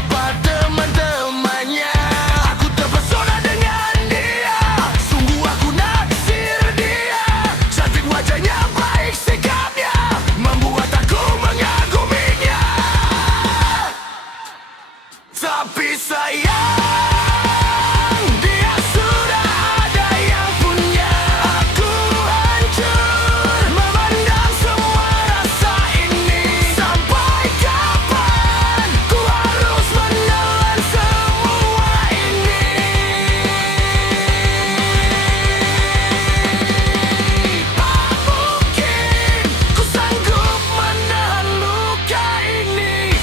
beberapa teman-temannya. Aku terpesona dengan dia, sungguh aku naksir dia. Cantik wajahnya, baik sikapnya, membuat aku mengaguminya. Tapi sayang, dia sudah ada yang punya. Aku hancur memendam semua rasa ini. Sampai kapan ku harus menelan semua ini? Tak mungkin ku sanggup menahan luka ini.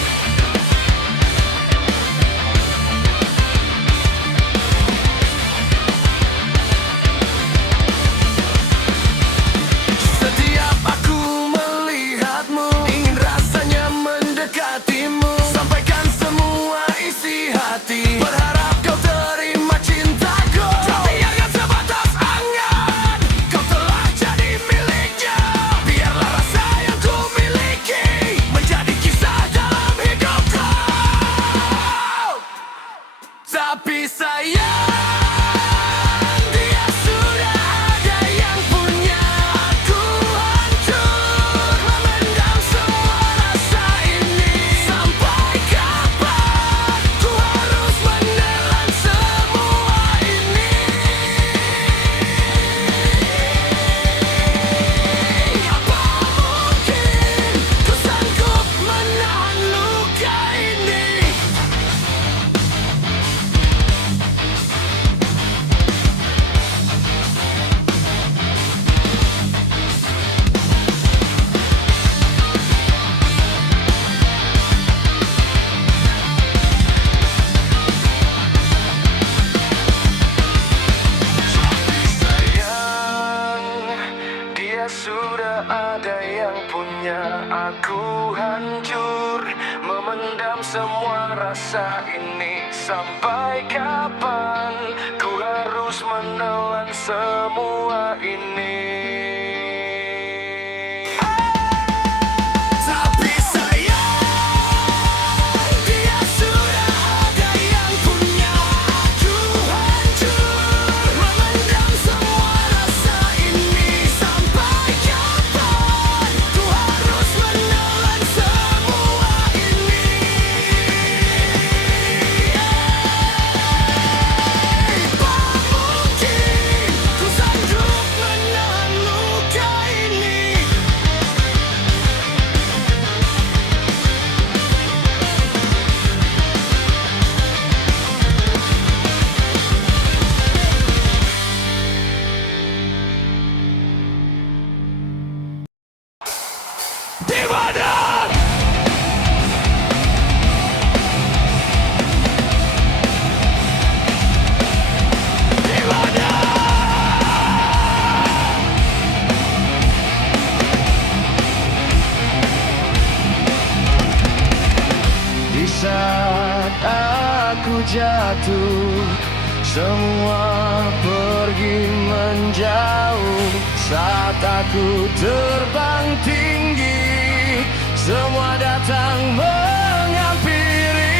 Setiap aku melihatmu, ingin rasanya mendekatimu, sampaikan semua isi hati, berharap kau terima cintaku. Tapi biarkan sebatas angan, kau telah jadi miliknya. Biarlah rasa yang ku miliki menjadi kisah dalam hidupku. Tapi sayang, dia sudah ada yang punya. Aku hancur memendam semua rasa ini. Sampai kapan ku harus menelan semua ini? Apa mungkin ku sanggup menahan luka ini? Sayang, dia sudah ada yang punya. Aku hancur memendam semua rasa ini. Sampai kapan ku harus menelan semua ini? Tapi sayang, dia sudah ada yang punya. Aku hancur memendam semua rasa ini. Sampai kapan ku harus menelan semua ini? Tak mungkin ku sanggup menahan luka ini. Di mana? Di mana? Di saat aku jatuh, semua pergi menjauh. Saat aku terbang tinggi, semua datang menghampiri.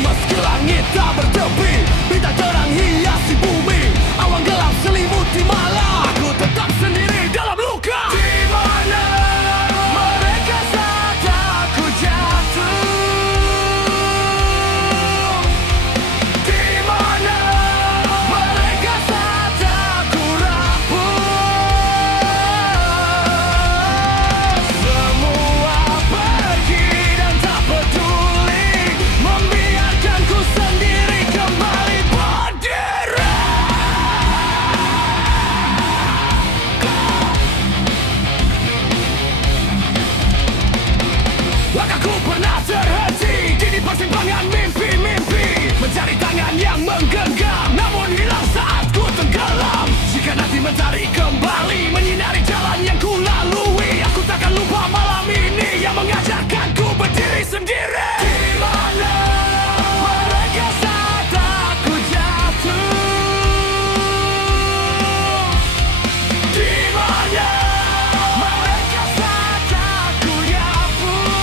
Meski langit tak bertepi, bintang terang hiasi bumi, awan gelap selimuti malam, aku tetap sendiri dalam luka. Di mana mereka saat aku jatuh? Di mana mereka saat aku rapuh? Semua pergi dan tak peduli, membiarkanku sendiri kembali berdiri. Langkahku pernah terhenti, kini persimpangan mimpi-mimpi, mencari tangan yang menggenggam, namun hilang saat ku tenggelam. Jika nanti mentari kembali menyinari jalan yang ku lalui, aku takkan lupa malam ini yang mengajarkanku berdiri sendiri. Di mana mereka saat aku jatuh? Di mana mereka saat aku rapuh?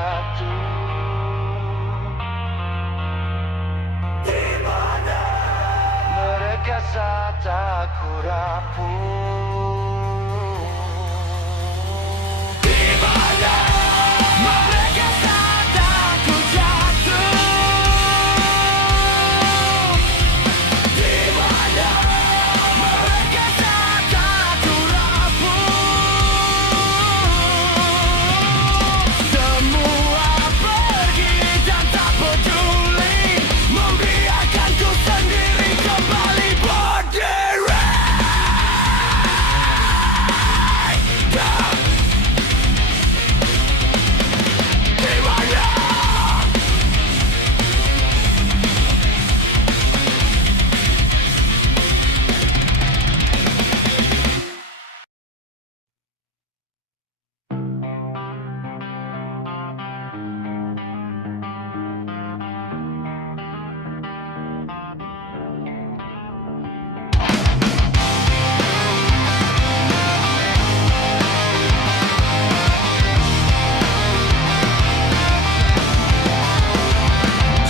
jatuh. Di mana mereka saat aku rapuh? Di mana mereka saat aku jatuh? Di mana mereka saat aku rapuh? Semua pergi dan tak peduli, membiarkanku sendiri kembali berdiri. Di mana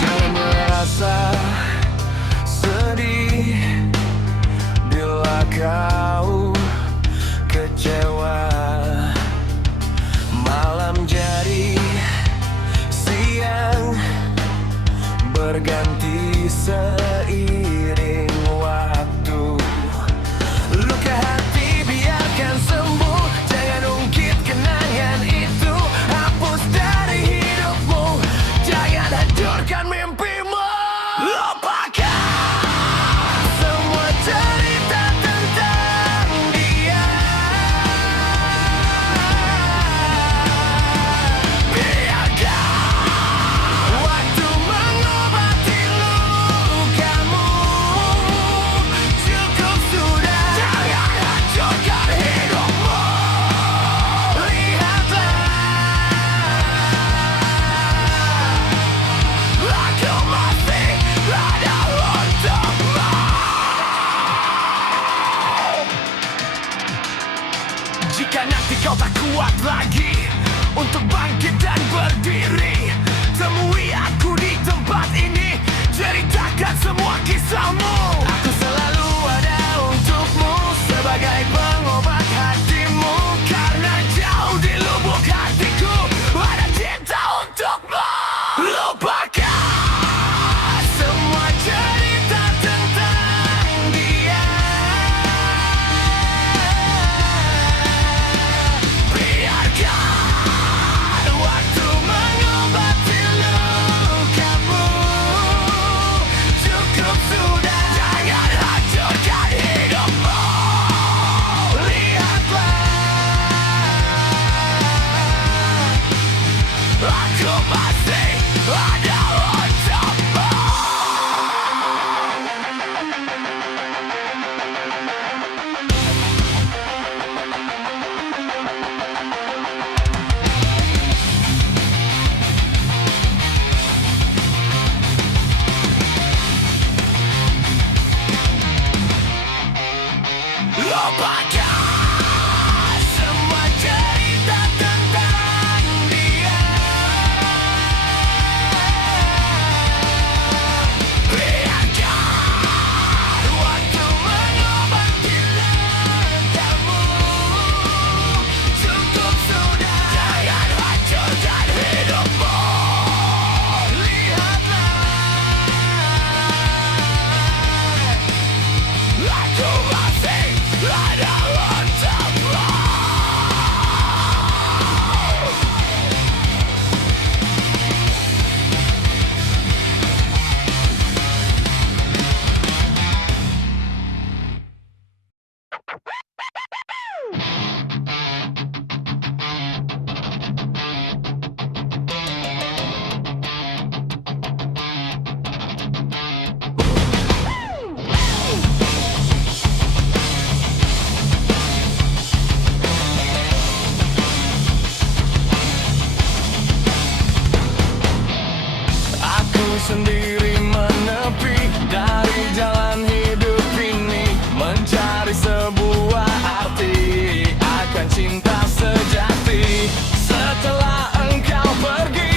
jangan merasa sedih bila kau kecewa. Malam jadi siang, berganti seiring waktu. Luka hati biarkan sembuh, jangan ungkit kenangan itu. Hapus dari hidupmu, jangan hancurkan mimpimu. Lupakan semua cerita tentang dia. Biarkan waktu mengobati lukamu. Cukup sudah, jangan hancurkan hidupmu. Lihatlah, aku masih ada untukmu. Jika nanti kau tak kuat lagi untuk bangkit dan berdiri, temui aku di tempat ini, ceritakan semua kisahmu. Aku selalu ada untukmu sebagai pengobat hatimu, karena jauh di lubuk hatiku ada cinta untukmu. Lupakan semua cerita tentang dia. Biarkan waktu mengobati lukamu. Cukup sudah, jangan hancurkan hidupmu. Lihatlah, aku masih ada untukmu. Lupakan semua cerita tentang dia. Biarkan waktu mengobati lukamu. Cukup sudah, jangan hancurkan hidupmu. Lihatlah, aku masih ada untukmu. Aku sendiri menepi dari jalan hidup ini, mencari sebuah arti akan cinta sejati. Setelah engkau pergi,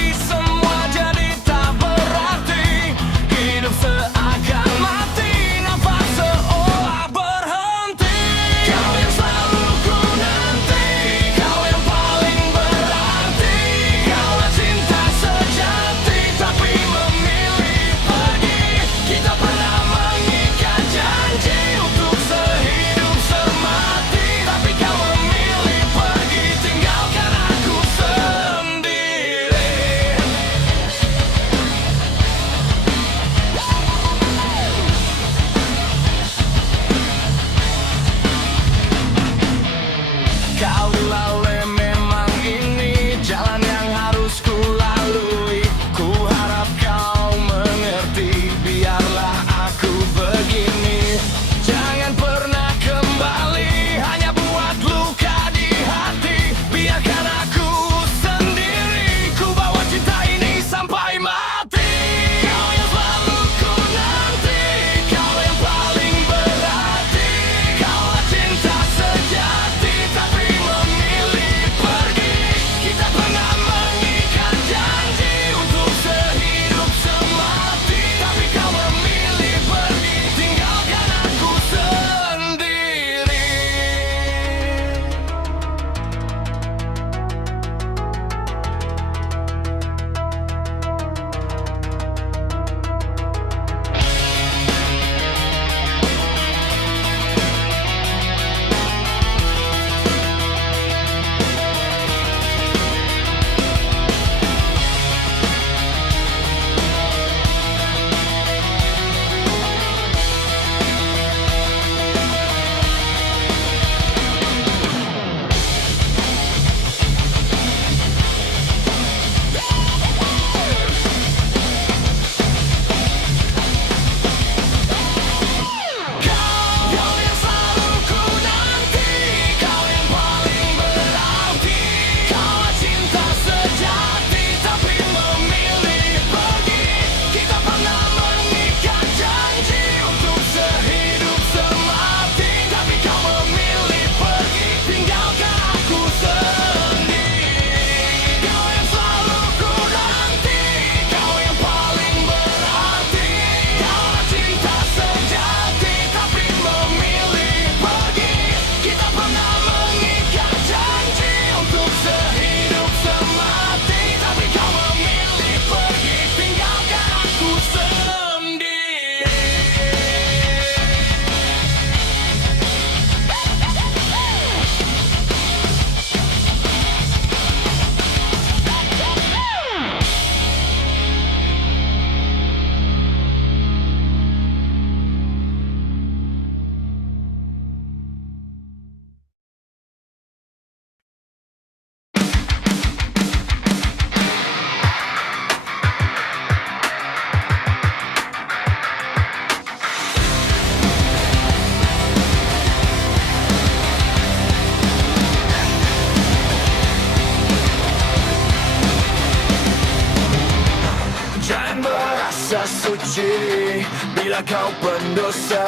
merasa suci bila kau pendosa.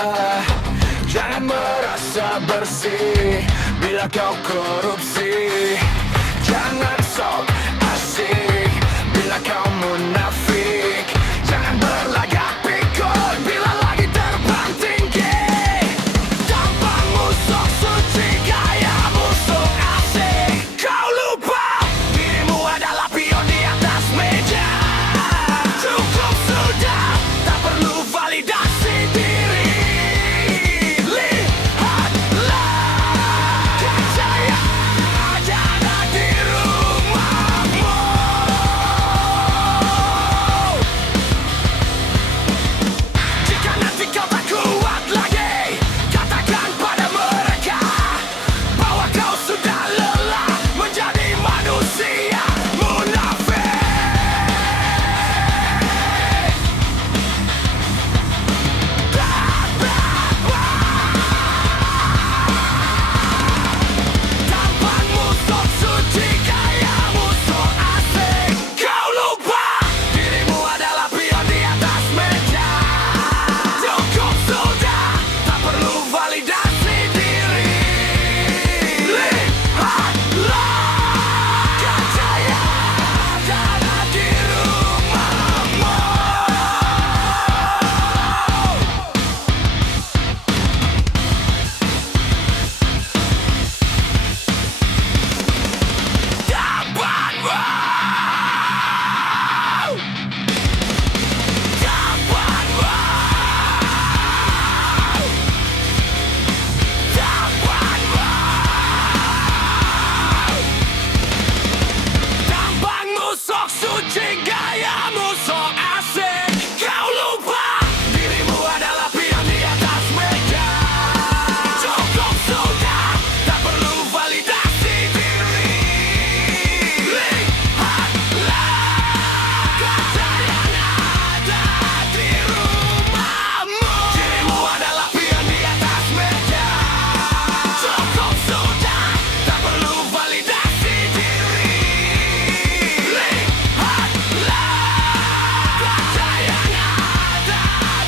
Jangan merasa bersih bila kau korupsi. Jangan sok asik bila kau munafik. Jangan berlagak pikun bila lagi terbang tinggi. Tampangmu sok suci, gayamu sok asik. Kau lupa dirimu adalah pion di atas meja. Cukup sudah, tak perlu validasi diri. Lihatlah kejayaan ada di rumahmu. Jika nanti kau tak kuat lagi, katakan pada mereka bahwa kau sudah lelah menjadi manusia munafik. Tampangmu sok suci, gayamu sok asik. Kau lupa dirimu adalah pion di atas meja. Cukup sudah, tak perlu validasi diri. Lihatlah kejayaan ada di rumahmu. Tampangmu sok suci, gayamu sok asik. Kau lupa dirimu adalah pion di atas meja. Cukup sudah, tak perlu validasi diri. Lihatlah kejayaan ada di rumahmu. Dirimu adalah pion di atas meja. Cukup sudah, tak perlu validasi diri. Lihatlah kejayaan ada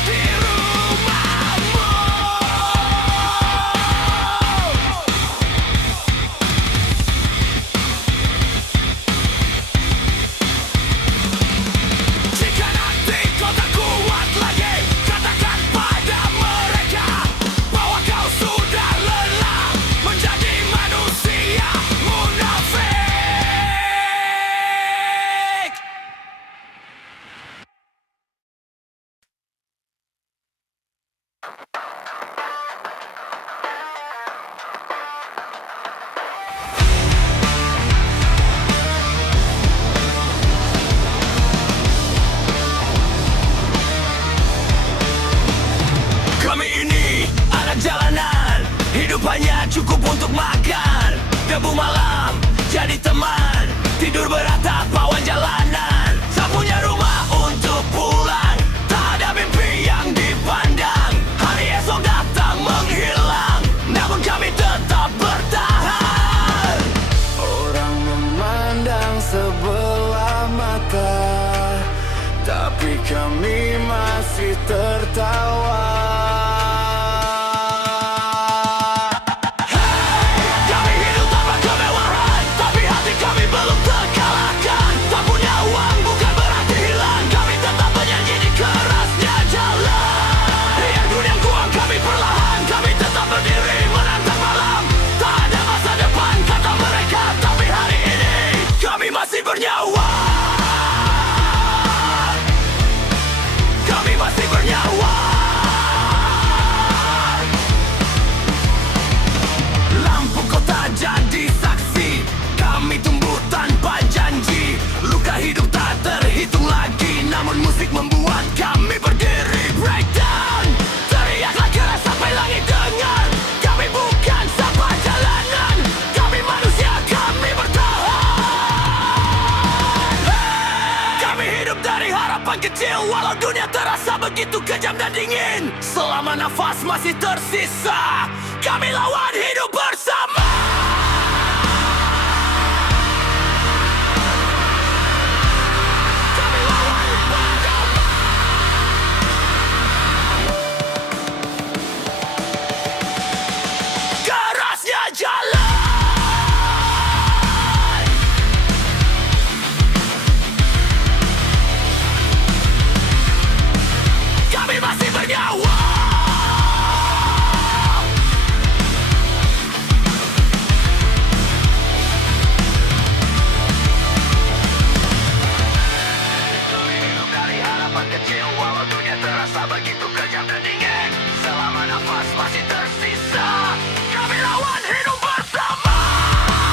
di rumahmu. Jika nanti kau tak kuat lagi, katakan pada mereka bahwa kau sudah lelah menjadi manusia munafik. Kami ini anak jalanan, hidup hanya cukup untuk makan. Debu malam jadi teman, tidur beratap awan jalanan. Tak punya rumah untuk pulang, tak ada mimpi yang dipandang. Hari esok datang menghilang, namun kami tetap bertahan. Orang memandang sebelah mata, tapi kami masih tertawa. Kami hidup tanpa kemewahan, tapi hati kami belum terkalahkan. Tak punya uang bukan berarti hilang, kami tetap menyanyi di kerasnya jalan. Biar dunia kuang kami perlahan, kami tetap berdiri menantang malam. Tak ada masa depan kata mereka, tapi hari ini kami masih bernyawa. Kami masih bernyawa. Lampu kota jadi saksi, kami tumbuh tanpa janji. Luka hidup tak terhitung lagi, namun musik membuat kami berdiri. Breakdown, teriaklah keras sampai langit dengar. Kami bukan sampah jalanan, kami manusia, kami bertahan. Kami hidup dari harapan kecil, walau dunia terasa begitu kejam dan dingin. Selama nafas masih tersisa, kami lawan hidup bersama. Kami lawan hidup bersama. begitu kejam dan dingin. Selama nafas masih tersisa, kami lawan hidup bersama.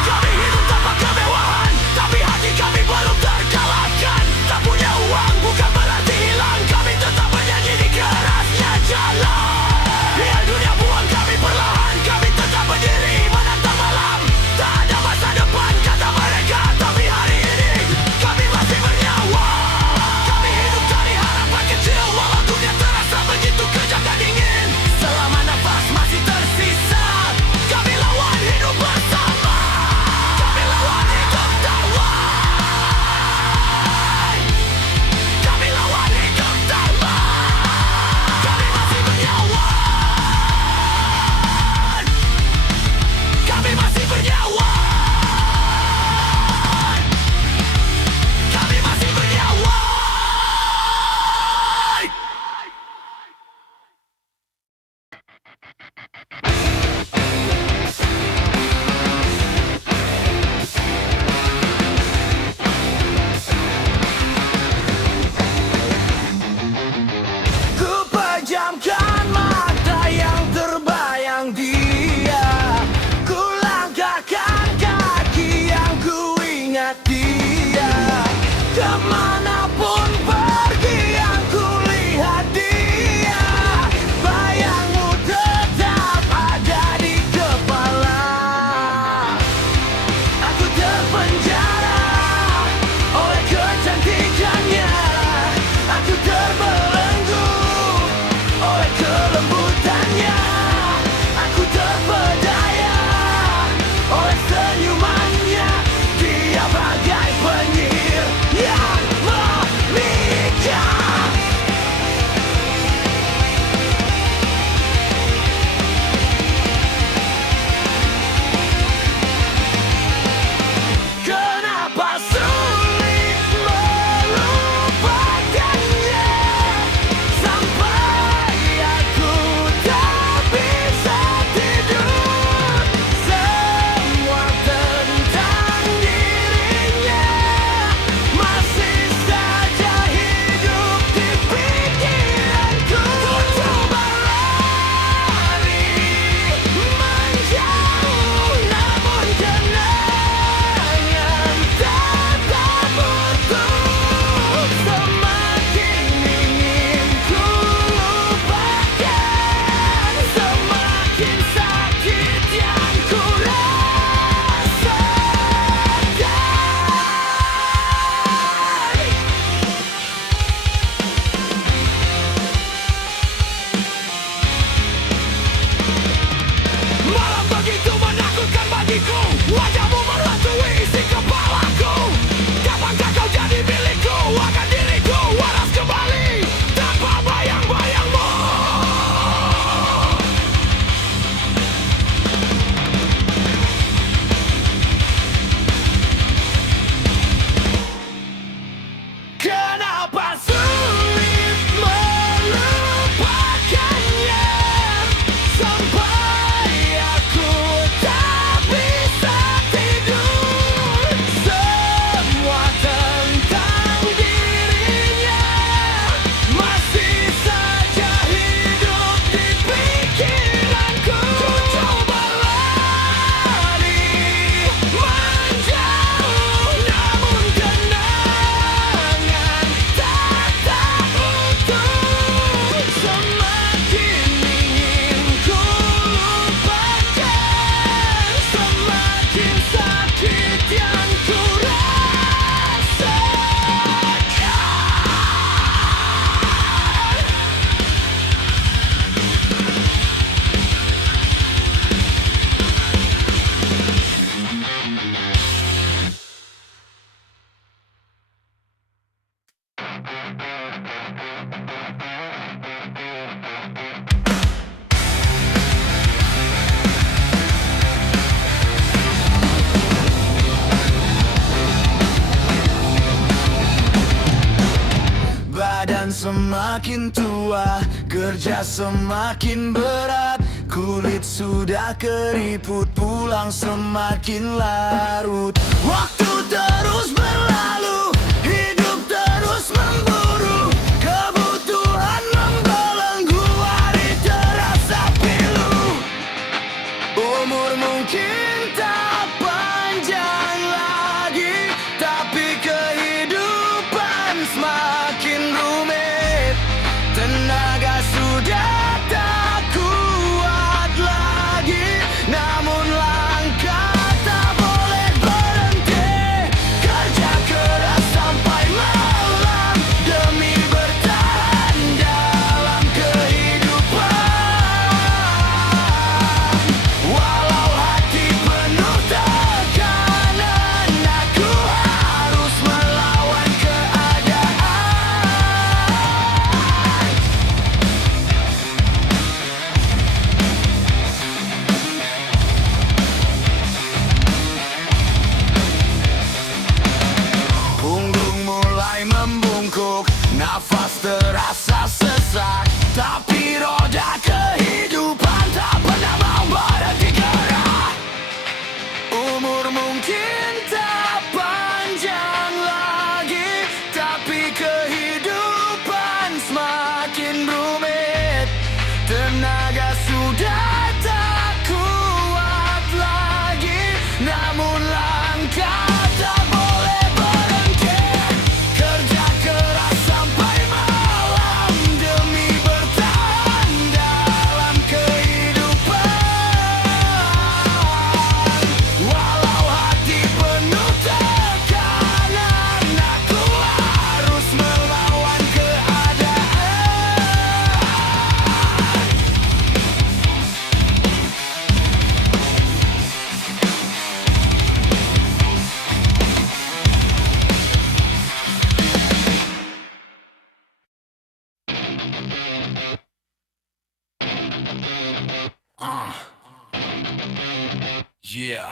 Kami hidup tanpa kemewahan, tapi hati kami belum terkalahkan. Tak punya uang bukan berarti hilang, kami tetap bernyanyi di kerasnya jalan. Biar dunia buang kami perlahan, kami tetap berdiri menantang malam. Tak ada masa depan kata mereka, tapi hari ini kami masih bernyawa. Kami hidup dari harapan kecil, walau dunia terasa begitu kejam dan dingin. Selama nafas masih tersisa, kami lawan hidup bersama. Kami lawan hidup tawai. Kami lawan hidup tawai. Kami masih bernyawa. Kami masih bernyawa. Kami masih bernyawa. Ku pejamkan mata yang terbayang dia. Ku langkahkan kaki yang ku ingat dia. Kemanapun pergi yang ku lihat dia. Bayangmu tetap ada di kepala. Aku terpenjara oleh kecantikannya. Aku terbelenggu oleh kelembutannya. Aku terpedaya oleh senyumannya. Dia bagai penyihir yang memikat. Kenapa sulit melupakannya, sampai aku tak bisa tidur. Semua tentang dirinya masih saja hidup di pikiranku. Ku coba lari menjauh, namun kenangan tetap utuh. Semakin ingin ku lupakan, semakin sakit yang ku rasakan. Malam begitu menakutkan bagiku, wajahmu merantui isi kepalaku. Kapankah kau jadi milikku, akan diriku waras kembali tanpa bayang-bayangmu. Kenapa sulit melupakannya, sampai aku tak bisa tidur. Semua tentang dirinya masih saja hidup di pikiranku. Ku coba lari menjauh, namun kenangan tetap utuh. Semakin ingin ku lupakan, semakin sakit yang ku Badan semakin tua, kerja semakin berat. Kulit sudah keriput, pulang semakin larut. Waktu terus berlalu, hidup terus memburu. Kebutuhan membelah. semakin rumit. Tenaga sudah tak kuat lagi, namun langkah tak boleh berhenti. Kerja keras sampai malam demi bertahan dalam kehidupan. Walau hati penuh tekanan, aku harus melawan keadaan. Punggung mulai membungkuk, nafas terasa sesak, tapi roda kehidupan tak pernah mau berhenti gerak. Umur mungkin tak panjang lagi, tapi kehidupan semakin rumit. Tenaga sudah tak kuat lagi, namun langkah tak boleh berhenti. Kerja keras sampai malam demi bertahan dalam kehidupan. Walau hati penuh tekanan, aku harus melawan keadaan. Yeah.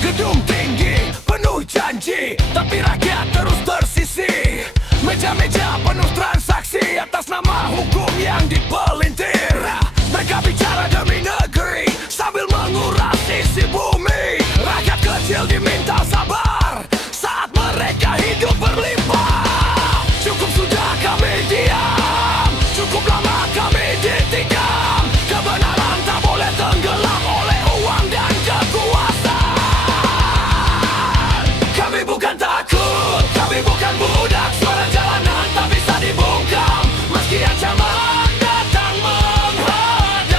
Gedung tinggi, penuh janji, tapi rakyat terus tersisih. Meja-meja penuh transaksi atas nama hukum yang dipelintir. Mereka bicara demi negeri sambil menguras isi bumi. Rakyat kecil diminta sabar saat mereka hidup berlimpah. Cukup sudah kami diam, cukup lama kami ditikam. Kebenaran tak boleh tenggelam oleh uang dan kekuasaan. Kami bukan takut, kami bukan budak. Suara jalanan tak bisa dibungkam, meski ancaman datang menghadang.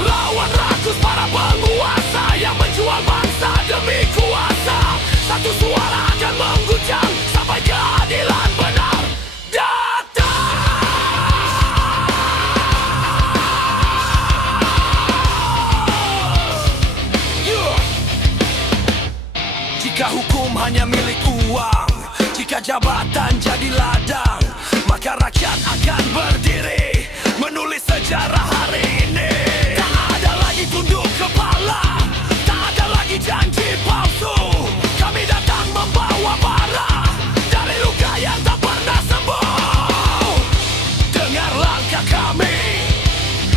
Lawan rakus para penguasa yang menjual bangsa demi kuasa. Satu suara akan mengguncang sampai keadilan benar datang. Yeah. Jika hukum hanya milik uang, jika jabatan jadi ladang, maka rakyat akan berdiri menulis sejarah hari ini. Tak ada lagi tunduk kepala, tak ada lagi janji palsu. Kami datang membawa bara dari luka yang tak pernah sembuh. Dengar langkah kami,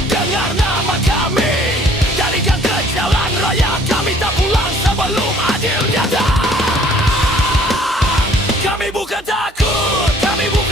dengar nama kami. Dari gang ke jalan raya, kami tak pulang sebelum adilnya datang. Kami bukan takut, kami bukan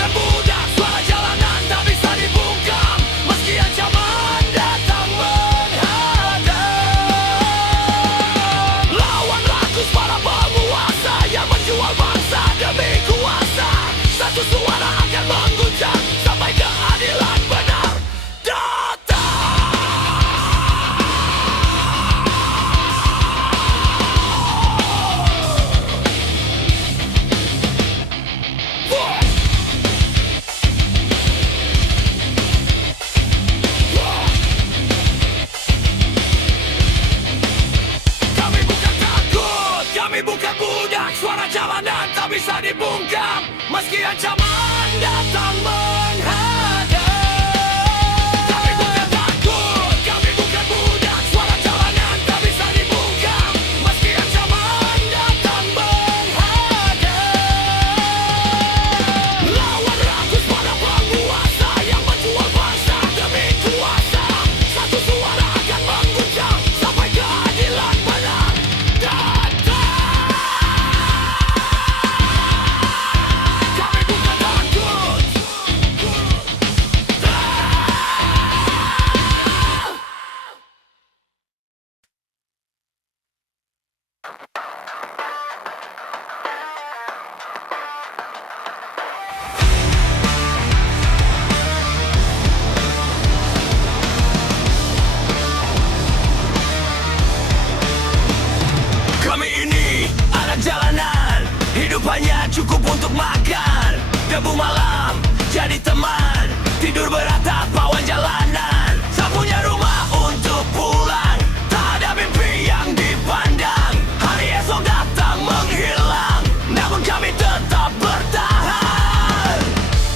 tidur beratap pawai jalanan, tak punya rumah untuk pulang, tak ada mimpi yang dipandang. Hari esok datang menghilang, namun kami tetap bertahan.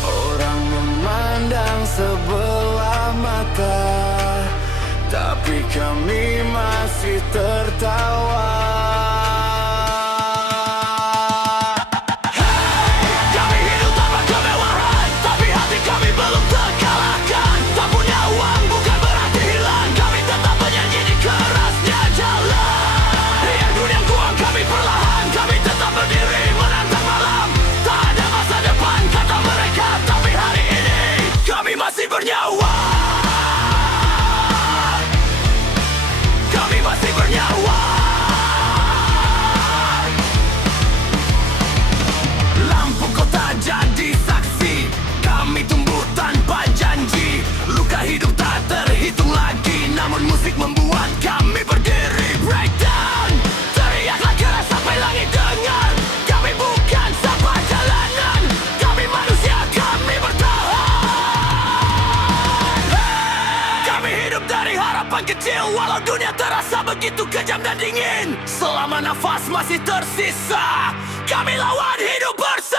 Orang memandang sebelah mata, tapi kami masih tertawa. Masih bernyawa, kami masih bernyawa. Lampu kota jadi saksi, kami tumbuh tanpa janji. Luka hidup tak terhitung lagi, namun musik membuat kami berdiri. Breakdown, teriaklah keras sampai langit dengar. Kami bukan sampah jalanan, kami manusia, kami bertahan. Dari harapan kecil, walau dunia terasa begitu kejam dan dingin, selama nafas masih tersisa, kami lawan hidup bersama.